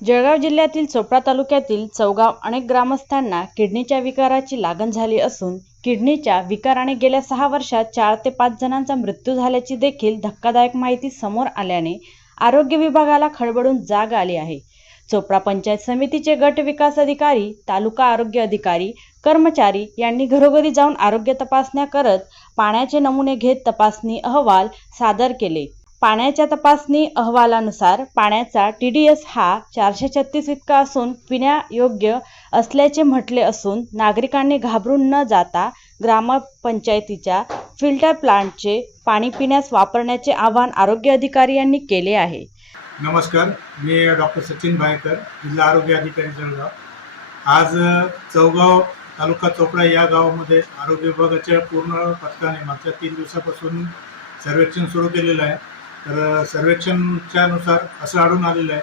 जळगाव जिल्ह्यातील चोपडा तालुक्यातील चौगाव अनेक ग्रामस्थांना किडनीच्या विकाराची लागण झाली असून किडनीच्या विकाराने गेल्या सहा वर्षात चार ते पाच जणांचा मृत्यू झाल्याची देखील धक्कादायक माहिती समोर आल्याने आरोग्य विभागाला खळबळून जाग आली आहे. चोपडा पंचायत समितीचे गट विकास अधिकारी तालुका आरोग्य अधिकारी कर्मचारी यांनी घरोघरी जाऊन आरोग्य तपासण्या करत पाण्याचे नमुने घेत तपासणी अहवाल सादर केले. पाण्याच्या तपासणी अहवालानुसार पाण्याचा टी डी एस हा चारशे छत्तीस इतका असून पिण्यायोग्य असल्याचे म्हटले असून नागरिकांनी घाबरून न जाता ग्रामपंचायतीच्या फिल्टर प्लांटचे पाणी पिण्यास वापरण्याचे आवाहन आरोग्य अधिकारी यांनी केले आहे. नमस्कार मी डॉक्टर सचिन भायकर जिल्हा आरोग्य अधिकारी जळगाव. आज चौगाव तालुका चोपडा या गावामध्ये आरोग्य विभागाच्या पूर्ण पथकाने मागच्या तीन दिवसापासून सर्वेक्षण सुरू केलेलं आहे. तर सर्वेक्षणच्यानुसार असं आढळून आलेलं आहे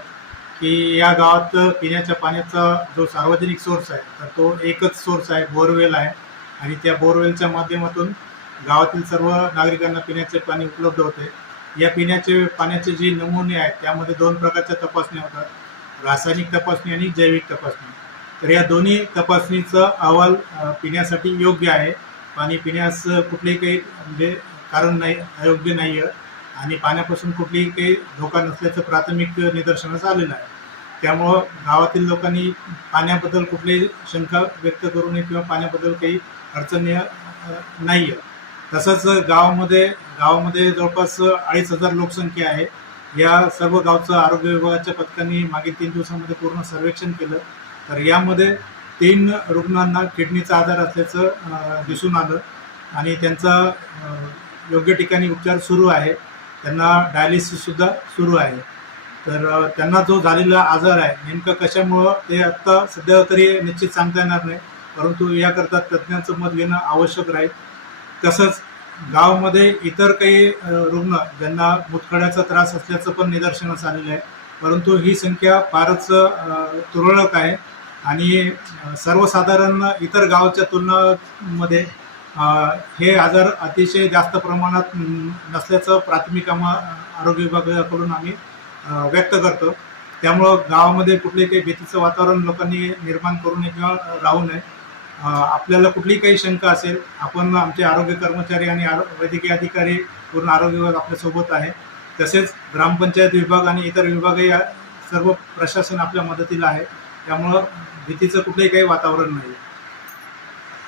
की या गावात पिण्याच्या पाण्याचा जो सार्वजनिक सोर्स आहे तर तो एकच सोर्स आहे बोरवेल आहे. आणि त्या बोरवेलच्या माध्यमातून गावातील सर्व नागरिकांना पिण्याचे पाणी उपलब्ध होते. या पिण्याचे पाण्याचे जे नमुने आहेत त्यामध्ये दोन प्रकारच्या तपासण्या होतात. रासायनिक तपासणी आणि जैविक तपासणी. तर या दोन्ही तपासणीचा अहवाल पिण्यासाठी योग्य आहे. पाणी पिण्यास कुठलेही काही म्हणजे कारण नाही अयोग्य नाही आहे आणि पाण्यापासून कुठलीही काही धोका नसल्याचं प्राथमिक निदर्शनास आलेलं आहे. त्यामुळं गावातील लोकांनी पाण्याबद्दल कुठलीही शंका व्यक्त करू नये किंवा पाण्याबद्दल काही अडचणी नाही आहे तसंच गावामध्ये गावामध्ये जवळपास अडीच हजार लोकसंख्या आहे. या सर्व गावचं आरोग्य विभागाच्या पथकांनी मागील तीन दिवसामध्ये पूर्ण सर्वेक्षण केलं. तर यामध्ये तीन रुग्णांना किडनीचा आजार असल्याचं दिसून आलं आणि त्यांचा योग्य ठिकाणी उपचार सुरू आहे. त्यांना डायलिसिससुद्धा सुरू आहे. तर त्यांना जो झालेला आजार आहे नेमकं कशामुळं ते आत्ता सध्या तरी निश्चित सांगता येणार नाही. परंतु याकरता तज्ज्ञांचं मत घेणं आवश्यक राहील. तसंच गावामध्ये इतर काही रुग्ण ज्यांना मुतखड्याचा त्रास असल्याचं पण निदर्शनास आलेलं आहे. परंतु ही संख्या फारच तुरळक आहे आणि सर्वसाधारण इतर गावाच्या तुलनामध्ये हे आजार अतिशय जास्त प्रमाणात नसल्याचं प्राथमिक आम्हा आरोग्य विभागाकडून आम्ही व्यक्त करतो. त्यामुळं गावामध्ये कुठले काही भीतीचं वातावरण लोकांनी निर्माण करू नये किंवा राहू नये. आपल्याला कुठलीही काही शंका असेल आपण आमचे आरोग्य कर्मचारी आणि आरो वैद्यकीय अधिकारी पूर्ण आरोग्य विभाग आपल्यासोबत आहे. तसेच ग्रामपंचायत विभाग आणि इतर विभागही या सर्व प्रशासन आपल्या मदतीला आहे. त्यामुळं भीतीचं कुठलंही काही वातावरण नाही.